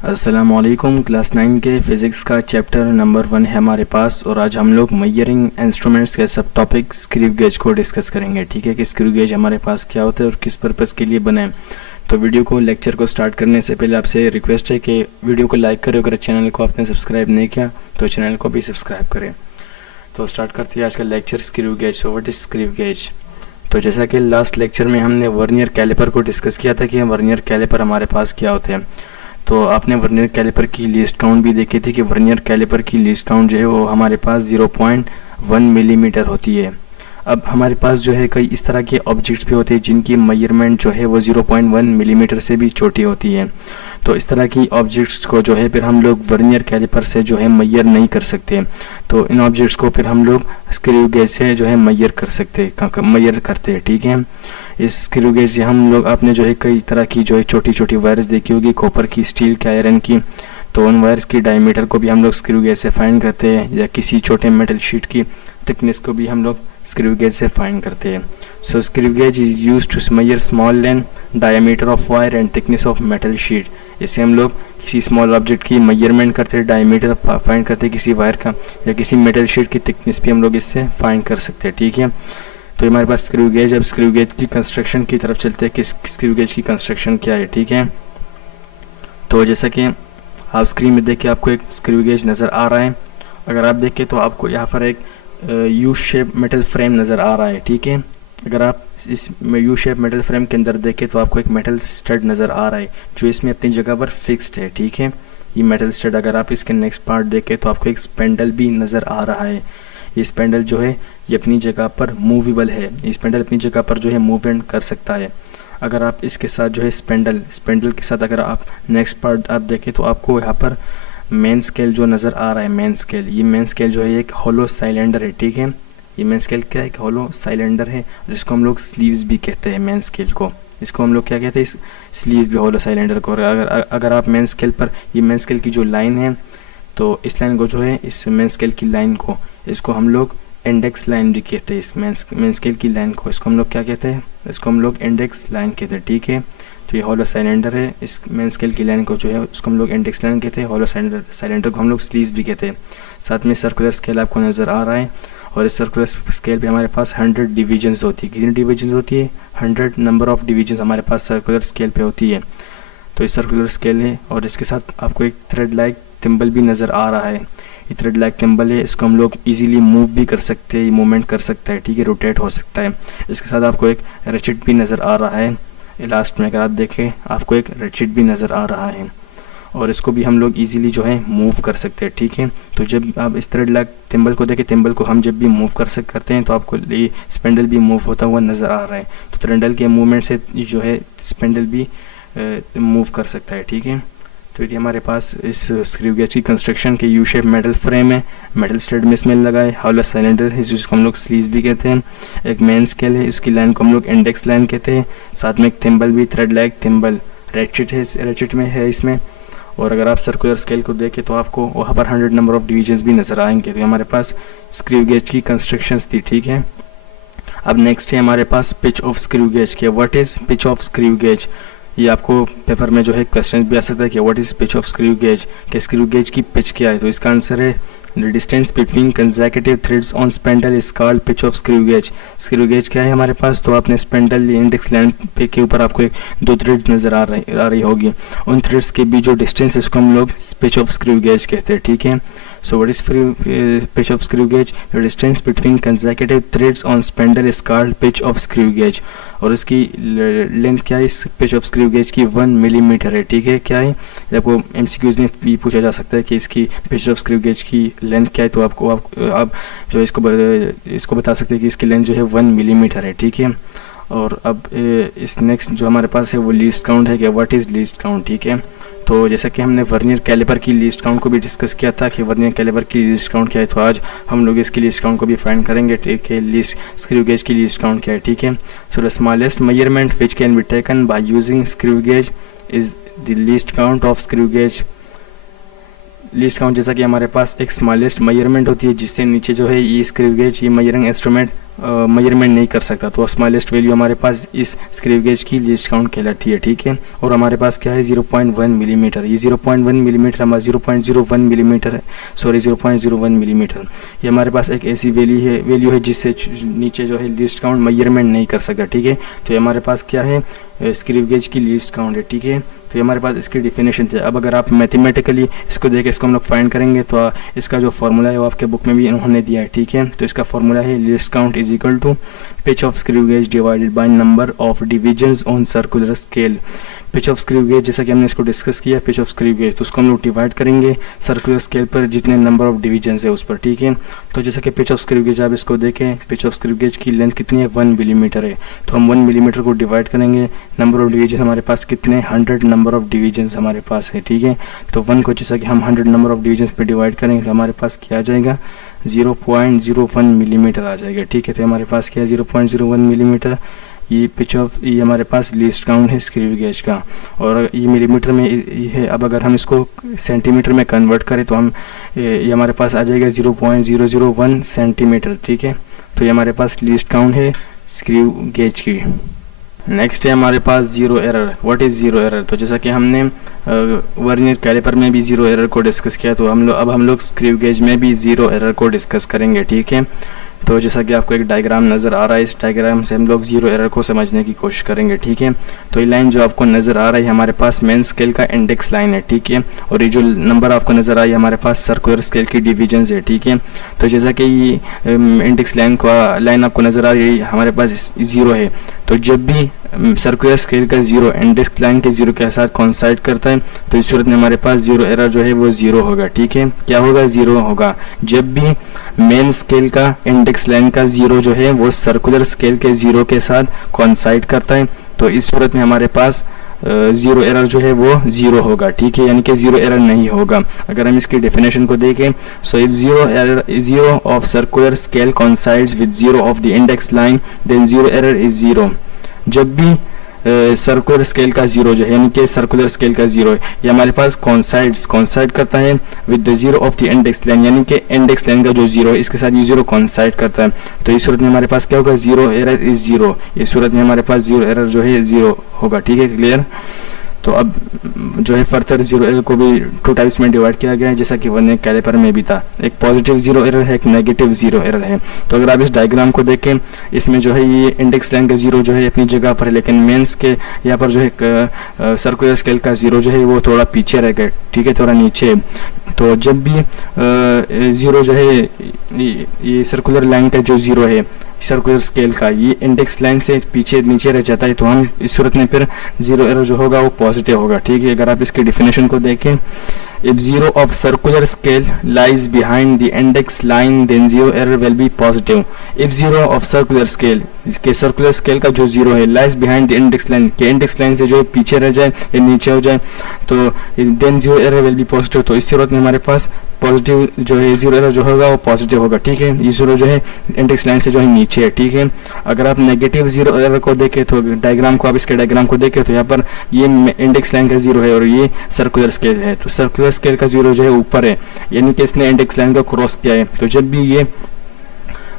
अस्सलामुअलैकुम। क्लास 9 के फ़िज़िक्स का चैप्टर नंबर 1 है हमारे पास और आज हम लोग मेजरिंग इंस्ट्रूमेंट्स के सब टॉपिक स्क्रू गेज को डिस्कस करेंगे। ठीक है कि स्क्रू गेज हमारे पास क्या होता है और किस पर्पज़ के लिए बना है। तो वीडियो को लेक्चर को स्टार्ट करने से पहले आपसे रिक्वेस्ट है कि वीडियो को लाइक करें। अगर चैनल को आपने सब्सक्राइब नहीं किया तो चैनल को भी सब्सक्राइब करें। तो स्टार्ट करते हैं आज का lecture screw gauge. So what is screw gauge. तो जैसा कि लास्ट लेक्चर में हमने वर्नियर कैलिपर को डिस्कस किया था कि वर्नियर कैलिपर हमारे पास क्या होते हैं। तो आपने वर्नियर कैलिपर की लीस्ट काउंट भी देखी थी कि वर्नियर कैलिपर की लीस्ट काउंट जो है वो हमारे पास 0.1 मिलीमीटर होती है। अब हमारे पास जो है कई इस तरह के ऑब्जेक्ट्स भी होते हैं जिनकी मेजरमेंट जो है वो 0.1 मिलीमीटर से भी छोटी होती है। तो इस तरह की ऑब्जेक्ट्स को जो है फिर हम लोग वर्नियर कैलिपर से जो है मेजर नहीं कर सकते। तो इन ऑब्जेक्ट्स को फिर हम लोग स्क्रू गेज से जो है मेजर करते हैं। ठीक है, इस स्क्रू गेज से हम लोग आपने जो है कई तरह की जो है छोटी छोटी वायर्स देखी होगी, कॉपर की, स्टील की, आयरन की। तो उन वायर्स की डायमीटर को भी हम लोग स्क्रू गेज से फाइंड करते हैं, या किसी छोटे मेटल शीट की थिकनेस को भी हम लोग स्क्रू गेज से फाइंड करते हैं। So screw gauge is use to measure small length, diameter of wire and thickness of metal sheet. इससे हम लोग किसी स्मॉल ऑब्जेक्ट की मेजरमेंट करते हैं, डायमीटर फाइंड करते हैं किसी वायर का, या किसी मेटल शीट की थिकनेस भी हम लोग इससे फाइंड कर सकते हैं। ठीक है, तो हमारे पास स्क्रू गेज। अब स्क्रू गेज की कंस्ट्रक्शन की तरफ चलते हैं कि स्क्रू गेज की कंस्ट्रक्शन क्या है। ठीक है, तो जैसा कि आप स्क्रीन में देखिए आपको एक स्क्रू गेज नज़र आ रहा है। अगर आप देखें तो आपको यहाँ पर एक यू शेप मेटल फ्रेम नज़र आ रहा है। ठीक है, अगर आप इस यू शेप मेटल फ्रेम के अंदर देखें तो आपको एक मेटल स्टड नज़र आ रहा है जो इसमें अपनी जगह पर फिक्स्ड है। ठीक है, ये मेटल स्टड। अगर आप इसके नेक्स्ट पार्ट देखें तो आपको एक स्पेंडल भी नज़र आ रहा है। ये स्पेंडल जो है ये अपनी जगह पर मूवेबल है। ये स्पेंडल अपनी जगह पर जो है मूवमेंट कर सकता है। अगर आप इसके साथ जो है स्पेंडल के साथ अगर आप नेक्स्ट पार्ट आप देखें तो आपको यहाँ पर मेन स्केल जो नज़र आ रहा है, मेन स्केल। ये मेन स्केल जो है एक हॉलो साइलेंडर है। ठीक है, ये मेन स्केल क्या है, एक हॉलो साइलेंडर है जिसको हम लोग स्लीव्स भी कहते हैं। मेन स्केल को इसको हम लोग क्या कहते हैं, स्लीव्स भी, हॉलो साइलेंडर को। अगर आप मेन स्केल पर ये मेन स्केल की जो लाइन है तो इस लाइन को जो है, इस मेन स्केल की लाइन को, इसको हम लोग इंडेक्स लाइन भी कहते हैं। इस मेन स्केल की लाइन को, इसको हम लोग क्या कहते हैं, इसको हम लोग इंडेक्स लाइन कहते हैं। ठीक है, तो ये हॉलो साइलेंडर है। इस मेन स्केल की लाइन को जो है उसको हम लोग इंडेक्स लाइन कहते हैं। हॉलो साइलेंडर को हम लोग स्लीव्स भी कहते हैं। साथ में सर्कुलर स्केल आपको नज़र आ रहा है और इस सर्कुलर स्केल पे हमारे पास 100 डिवीजन्स होती है। कितनी डिवीजन्स होती है, 100 नंबर ऑफ डिवीजन्स हमारे पास सर्कुलर स्केल पे होती है। तो इस सर्कुलर स्केल है और इसके साथ आपको एक थ्रेड लाइक थिम्बल भी नज़र आ रहा है। ये थ्रेड लाइक थिम्बल है, इसको हम लोग इजीली मूव भी कर सकते हैं, मूवमेंट कर सकता है। ठीक है, रोटेट हो सकता है। इसके साथ आपको एक रेचिट भी नज़र आ रहा है। लास्ट में अगर आप देखें आपको एक रेचिट भी नज़र आ रहा है और इसको भी हम लोग इजीली जो है मूव कर सकते हैं। ठीक है, तो जब आप इस थ्रेड लाइक थिम्बल को देखें, थिम्बल को हम जब भी मूव करते हैं तो आपको ये स्पेंडल भी मूव होता हुआ नज़र आ रहा है। तो थ्रेडल के मूवमेंट से जो है स्पेंडल भी मूव कर सकता है। ठीक है, तो ये हमारे पास इस स्क्रू गेज की कंस्ट्रक्शन के यू शेप मेटल फ्रेम है, मेटल स्टड में इसमें लगा है, हॉलो साइलेंडर है जिसको हम लोग स्लीव्स भी कहते हैं, एक मेन स्केल है, इसकी लाइन को हम लोग इंडेक्स लाइन कहते हैं, साथ में एक थिम्बल भी, थ्रेड लाइक थिम्बल, रेचिट है, रेचिट में है इसमें। और अगर आप सर्कुलर स्केल को देखें तो आपको वहाँ पर 100 नंबर ऑफ डिवीजन्स भी नज़र आएंगे। तो हमारे पास स्क्रू गेज की कंस्ट्रक्शंस थी। ठीक है, अब नेक्स्ट है हमारे पास पिच ऑफ स्क्रू गेज के। What is pitch of screw gauge. ये आपको पेपर में जो है क्वेश्चन भी आ सकता है कि what is pitch of screw gauge, कि स्क्रू गेज की पिच क्या है। तो इसका आंसर है the distance between consecutive threads on spindle is called pitch of screw gauge. Screw gauge क्या है हमारे पास, तो आपने स्पेंडल इंडेक्स लाइन पे के ऊपर आपको एक दो थ्रेड्स नज़र आ रही होगी, उन थ्रेड्स के बीच जो डिस्टेंस इसको हम लोग पिच ऑफ स्क्रू गेज कहते हैं। ठीक है, so what is pitch of screw gauge, the distance between consecutive threads on spindle is called pitch of screw gauge। और इसकी लेंथ क्या है इस पिच ऑफ स्क्रू गेज की, 1 मिलीमीटर है। ठीक है, क्या है, आपको एमसीक्यूज में भी पूछा जा सकता है कि इसकी पिच ऑफ स्क्रू गेज की लेंथ क्या है, तो आप जो इसको बता सकते हैं कि इसकी लेंथ जो है 1 मिलीमीटर है। ठीक है, और अब इस नेक्स्ट जो हमारे पास है वो लीस्ट काउंट है कि व्हाट इज़ लीस्ट काउंट। ठीक है, तो जैसा कि हमने वर्नियर कैलिपर की लीस्ट काउंट को भी डिस्कस किया था कि वर्नियर कैलिपर की लीस्ट काउंट क्या है, तो आज हम लोग इसकी लीस्ट काउंट को भी फाइंड करेंगे। ठीक है, लीस्ट स्क्रू गेज की लीस्ट काउंट क्या है। ठीक है, so the smallest measurement which can be taken by using screw gauge is the least count of screw gauge. Least count जैसा कि हमारे पास एक स्मॉलेस्ट मेजरमेंट होती है जिससे नीचे जो है ये स्क्रू गेज, ये मेजरिंग इंस्ट्रूमेंट मेजरमेंट नहीं कर सकता, तो स्मॉलेस्ट वैल्यू हमारे पास इस स्क्रू गेज की लीस्ट काउंट कहलाती है, ठीक है। और हमारे पास क्या है 0.1 मिलीमीटर, ये 0.1 मिलीमीटर हमारा 0.01 मिलीमीटर है, सॉरी 0.01 मिलीमीटर, ये हमारे पास एक ऐसी वैल्यू है जिससे नीचे जो है लीस्ट काउंट मेजरमेंट नहीं कर सकता, ठीक है। तो ये हमारे पास क्या है स्क्रू गेज की लीस्ट काउंट है, ठीक है। तो ये हमारे पास इसकी डिफिनेशन है। अब अगर आप मैथमेटिकली इसको देख इसको हम लोग फाइंड करेंगे तो इसका जो फार्मूला है वो आपके बुक में भी उन्होंने दिया है, ठीक है। तो इसका फार्मूला है least count is equal to pitch of screw gauge divided by number of divisions on circular scale. Pitch of screw gauge जैसा कि हमने इसको डिस्कस किया, पिच ऑफ स्क्रू गेज तो उसको हम लोग डिवाइड करेंगे सर्कुलर स्केल पर जितने नंबर ऑफ डिविजन्स है उस पर, ठीक है। तो जैसा कि पिच ऑफ स्क्रू गेज आप इसको देखें, पिच ऑफ स्क्रू गेज की लेंथ कितनी है 1 मिलीमीटर है, तो हम 1 मिलीमीटर को डिवाइड करेंगे, नंबर ऑफ डिवीजन हमारे पास कितने 100 नंबर ऑफ डिवीजन्स हमारे पास है, ठीक है। तो 1 को जैसा कि हम 100 नंबर ऑफ डिवीजन्स पे डिवाइड करेंगे तो हमारे पास क्या आ जाएगा 0.01 मिलीमीटर आ जाएगा, ठीक है। तो हमारे पास क्या है 0.01 मिलीमीटर, ये पिच ऑफ ये हमारे पास लीस्ट काउंट है स्क्रू गेज का, और ये मिलीमीटर में ये है। अब अगर हम इसको सेंटीमीटर में कन्वर्ट करें तो हम ये हमारे पास आ जाएगा 0.001 सेंटीमीटर, ठीक है। तो ये हमारे पास लीस्ट काउंट है स्क्रू गेज की। नेक्स्ट है हमारे पास zero error. What is zero error? तो जैसा कि हमने वर्नियर कैलिपर में भी जीरो एरर को डिस्कस किया, तो अब हम लोग स्क्रू गेज में भी जीरो एरर को डिस्कस करेंगे, ठीक है। तो जैसा कि आपको एक डायग्राम नज़र आ रहा है, इस डायग्राम से हम लोग जीरो एरर को समझने की कोशिश करेंगे, ठीक है। तो ये लाइन जो आपको नज़र आ रही है हमारे पास मेन स्केल का इंडेक्स लाइन है, ठीक है। और ये जो नंबर आपको नज़र आ रही है हमारे पास सर्कुलर स्केल की डिविजन्स है, ठीक है। तो जैसा कि ये इंडेक्स लाइन आपको नज़र आ रही है हमारे पास ज़ीरो है, तो जब भी सर्कुलर स्केल का ज़ीरो इंडेक्स लाइन के ज़ीरो के साथ कॉन्साइड करता है तो इस सूरत में हमारे पास जीरो एरर जो है वो ज़ीरो होगा, ठीक है। क्या होगा? ज़ीरो होगा। जब भी मेन स्केल का इंडेक्स लाइन का ज़ीरो जो है वो सर्कुलर स्केल के ज़ीरो के साथ कॉन्साइड करता है तो इस सूरत में हमारे पास जीरो एरर जो है वो ज़ीरो होगा, ठीक है, यानी कि ज़ीरो एरर नहीं होगा। अगर हम इसकी डेफिनेशन को देखें, so if zero of circular scale coincides with zero of the index line then zero error is zero. जब भी सर्कुलर स्केल का ज़ीरो जो है यानी कि सर्कुलर स्केल का ज़ीरो है ये हमारे पास कॉन्साइड करता है with the zero of the index line, यानी कि इंडेक्स लाइन का जो ज़ीरो है इसके साथ ये ज़ीरो कॉन्साइड करता है, तो इस सूरत में हमारे पास क्या होगा? Zero error is zero. इस सूरत में हमारे पास ज़ीरो एरर जो है ज़ीरो होगा, ठीक है, क्लियर। तो अब जो है फर्दर जीरो एरर को भी टू टाइप्स में डिवाइड किया गया है, जैसा कि वर्नियर कैलिपर में भी था। एक पॉजिटिव जीरो एरर है, एक नेगेटिव जीरो एरर है। तो अगर आप इस डायग्राम को देखें, इसमें जो है ये इंडेक्स लाइन का जीरो जो है अपनी जगह पर है, लेकिन मेंस के यहाँ पर जो है सर्कुलर स्केल का जीरो जो है वो थोड़ा पीछे रह गया, ठीक है, थोड़ा नीचे। तो जब भी जीरो जो है ये सर्कुलर लाइन का जो जीरो है सर्कुलर स्केल का ये इंडेक्स लाइन से पीछे नीचे रह जाता है तो हम इस सूरत में फिर जीरो एरर जो होगा वो पॉजिटिव होगा, ठीक है। अगर आप इसकी डेफिनेशन को देखें, if zero of circular scale lies behind the index line then zero error will be positive. if zero of circular scale के सर्कुलर स्केल का जो जीरो है lies behind the index line के इंडेक्स लाइन से जो पीछे रह जाए या नीचे हो जाए तो then zero error will be positive। तो इस सूरत में हमारे पास पॉजिटिव जो है जीरो एरर जो होगा वो पॉजिटिव होगा, ठीक है। ये जीरो जो है इंडेक्स लाइन से जो है नीचे है, ठीक है। अगर आप नेगेटिव जीरो एरर को देखें तो डायग्राम को आप इसके डायग्राम को देखें तो यहाँ पर ये इंडेक्स लाइन का जीरो है और ये सर्कुलर स्केल है, तो सर्कुलर स्केल का जीरो जो है ऊपर है यानी कि इसने इंडेक्स लाइन को क्रॉस किया है। तो जब भी ये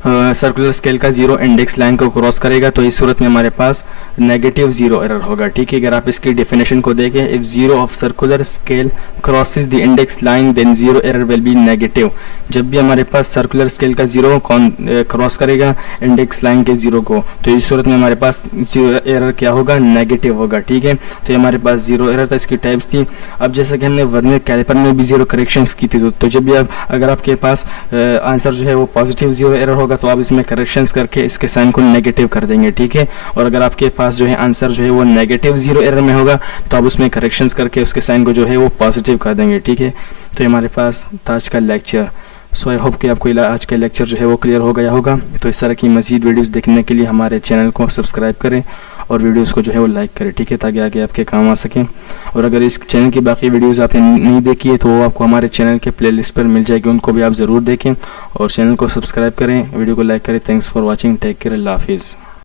सर्कुलर स्केल का जीरो इंडेक्स लाइन को क्रॉस करेगा तो इस सूरत में हमारे पास नेगेटिव जीरो एरर होगा, ठीक है। अगर आप इसकी डेफिनेशन को देखें, if zero of circular scale crosses the index line than zero error will be negative. जब भी हमारे पास सर्कुलर स्केल का जीरो क्रॉस करेगा इंडेक्स लाइन के जीरो को तो इस सूरत में हमारे पास जीरो एरर क्या होगा? नेगेटिव होगा, ठीक है। तो हमारे पास जीरो एरर था, इसकी टाइप्स थी। अब जैसा कि हमने वर्नियर कैलिपर में भी जीरो करेक्शंस की थी, तो जब भी अगर आपके पास आंसर जो है वो पॉजिटिव जीरो एरर होगा तो आप इसमें करेक्शंस करके इसके साइन को नेगेटिव कर देंगे, ठीक है। और अगर आपके पास जो है आंसर जो है वो नेगेटिव जीरो एरर में होगा तो आप उसमें करेक्शंस करके उसके साइन को जो है वो पॉजिटिव कर देंगे, ठीक है। तो हमारे पास आज का लेक्चर। सो आई होप कि आपको आज का लेक्चर जो है वो क्लियर हो गया होगा। तो इस तरह की मज़ीद वीडियोस देखने के लिए हमारे चैनल को सब्सक्राइब करें और वीडियोस को जो है वो लाइक करें, ठीक है, ताकि आगे आपके काम आ सकें। और अगर इस चैनल की बाकी वीडियोस आपने नहीं देखी है तो वो आपको हमारे चैनल के प्लेलिस्ट पर मिल जाएगी, उनको भी आप ज़रूर देखें और चैनल को सब्सक्राइब करें, वीडियो को लाइक करें। Thanks for watching, take care, Allah हाफिज़।